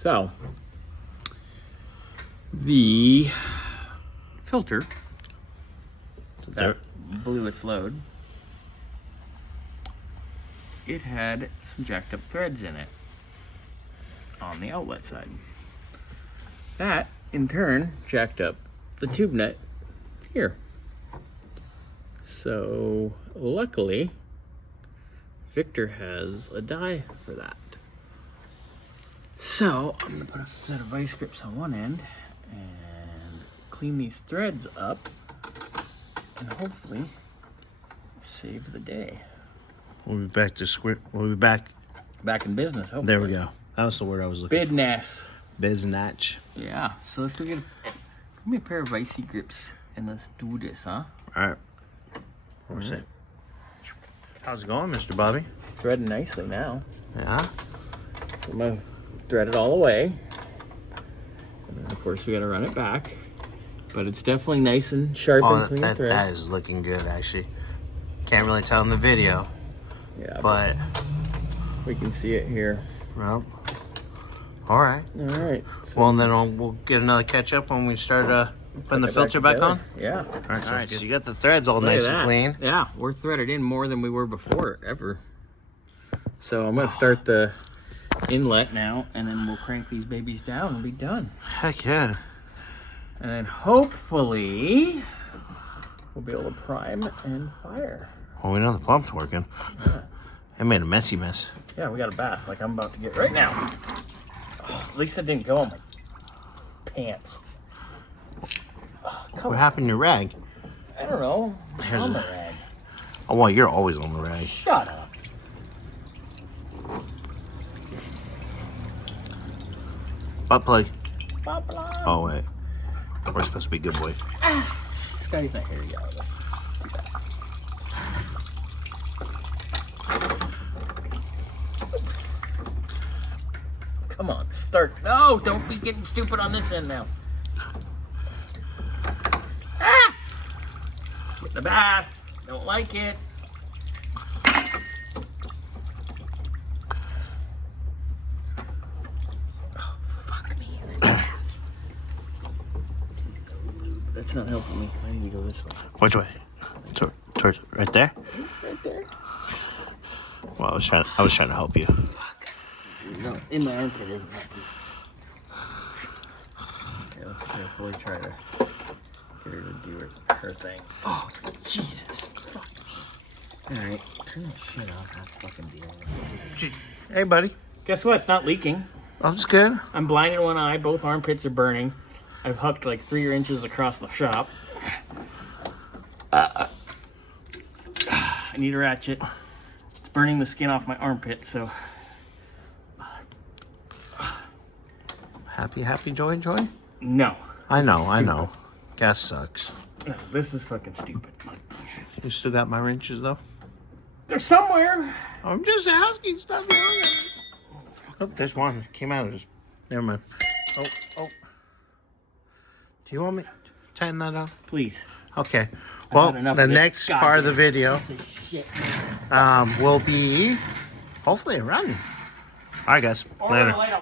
So, the filter that blew its load, it had some jacked up threads in it on the outlet side. That, in turn, jacked up the tube nut here. So, luckily, Victor has a die for that. So, I'm gonna put a set of vice grips on one end and clean these threads up and hopefully save the day. We'll be back to square. We'll be back in business, hopefully. There we go. That was the word I was looking for. Business. Biznatch. Yeah, so let's go give me a pair of vicey grips and let's do this, huh? Alright. What's it? How's it going, Mr. Bobby? Threading nicely now. Yeah? So I'm gonna thread it all away. And then of course we gotta run it back. But it's definitely nice and sharp and clean thread. That is looking good, actually. Can't really tell in the video. Yeah, but we can see it here. Well, all right. All right. So well, then we'll get another catch up when we start putting the filter back on. Yeah. All right. So you got the threads all nice and clean. Yeah, we're threaded in more than we were before ever. So I'm gonna start the inlet now, and then we'll crank these babies down and be done. Heck yeah. And then hopefully we'll be able to prime and fire. Well, we know the pump's working. Yeah. It made a messy mess. Yeah, we got a bath like I'm about to get right now. Oh, at least it didn't go on my pants. Oh, what happened to your rag? I don't know. It's on the rag. Oh, well, you're always on the rag. Shut up. Butt plug. Butt plug. Oh, wait. We're supposed to be good boys. Scotty's not here yet. Let's do that. Come on, start. No, don't be getting stupid on this end now. Ah! Get in the bath. Don't like it. Oh, fuck me in the ass. That's not helping me. I need to go this way. Which way? Right there? Right there. Well, I was trying to help you. Fuck. No, in my armpit isn't helping. Okay, let's carefully try to get her to do her thing. Oh, Jesus. Fuck. Alright, turn that shit off. That fucking deal. Hey, buddy. Guess what? It's not leaking. Oh, that's good. I'm blind in one eye. Both armpits are burning. I've hucked like 3 inches across the shop. I need a ratchet. It's burning the skin off my armpit, so... Happy, joy? No. I know. Gas sucks. No, this is fucking stupid. You still got my wrenches, though? They're somewhere. I'm just asking stuff. Oh, there's one. Came out of this. Never mind. Oh. Do you want me to tighten that up? Please. Okay. Well, the next part of the video will be hopefully a running. All right, guys. Later.